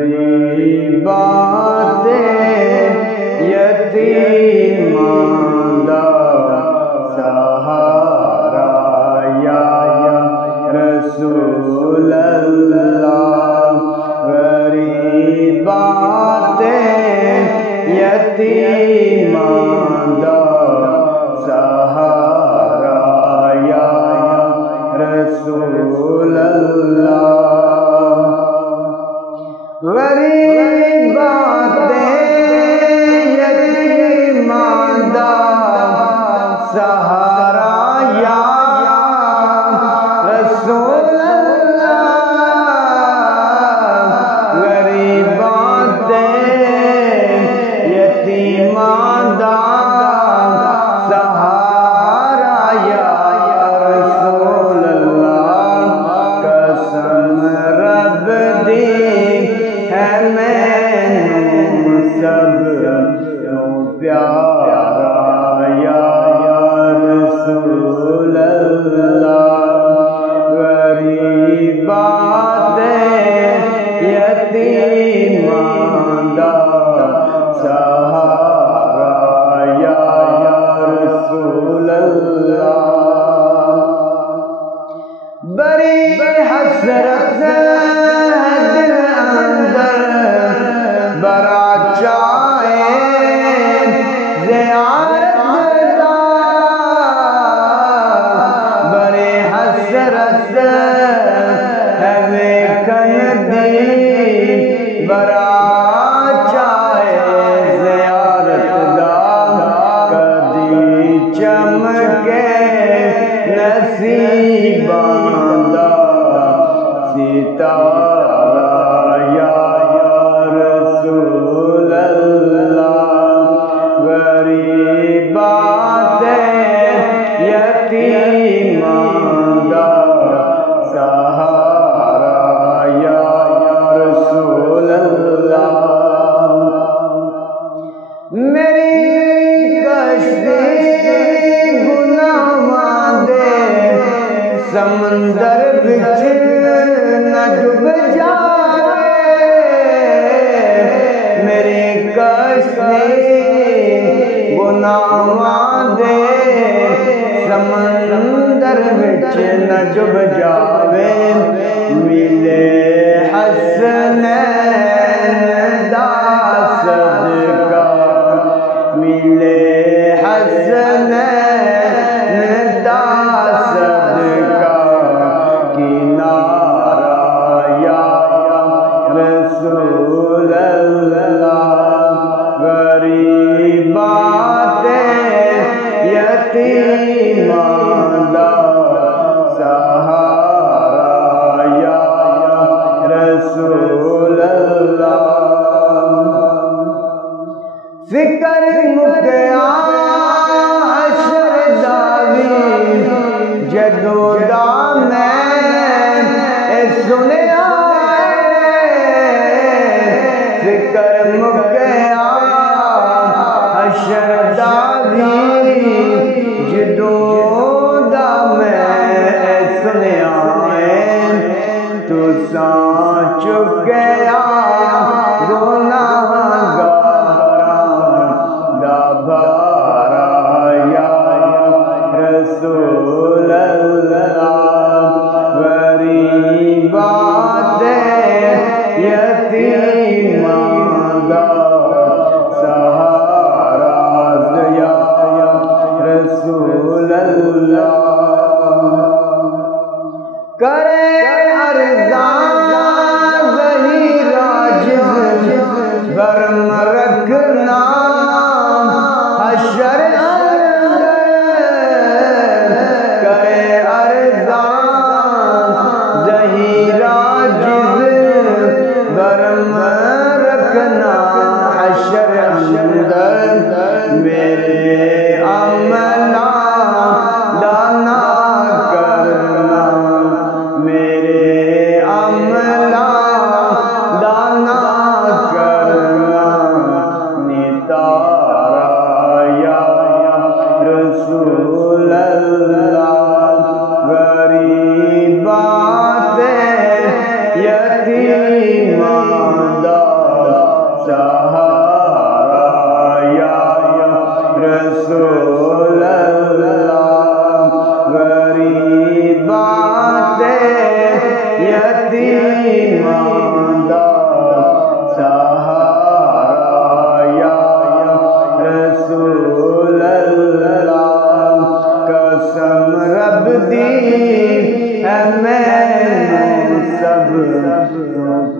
غریبات یتیمان دا سہارا یا رسول اللہ، غریبات یتیمان دا سہارا یا رسول اللہ، غریبات یتیمان دا سہارا یا رسول اللہ، غریبات یتیمان دا سہارا یا رسول اللہ، قسم رب دی ہے مینوں سب تو پیارا یا رسول اللہ، غریبات یتیمان دا سہارا یا رسول اللہ، بڑی حسرت دل اندر بڑا چاہے زیارت دا، بڑی حسرت ہے ویکھن دی، بڑا چاہے زیارت دا، کدی چمکے نصیباں دا ستارہ یا رسول اللہ، غریبات یتیمان دا سہارا یا رسول اللہ، میری کشتی گناہاں دے سمندر وچ نہ ڈوب جاوے، میری کشتی گناہاں دے سمندر وچ نہ ڈوب جاوے، ملے حسنین دا صدقہ، ملے حسنین دا صدقہ، کنارہ یا رسول اللہ، غریبات یتیمان دا سہارا یا رسول اللہ، فکر مکیا حشر دا جدو دا میں سنیا، فکر مکیا حشر دا جدو دا میں سنیا، تو سان چکیا گناہ گاراں دا بھارا یا رسول اللہ، غریبات یتیمان دا سہارا یا رسول اللہ، کرے ارزاں ظہیر عاجز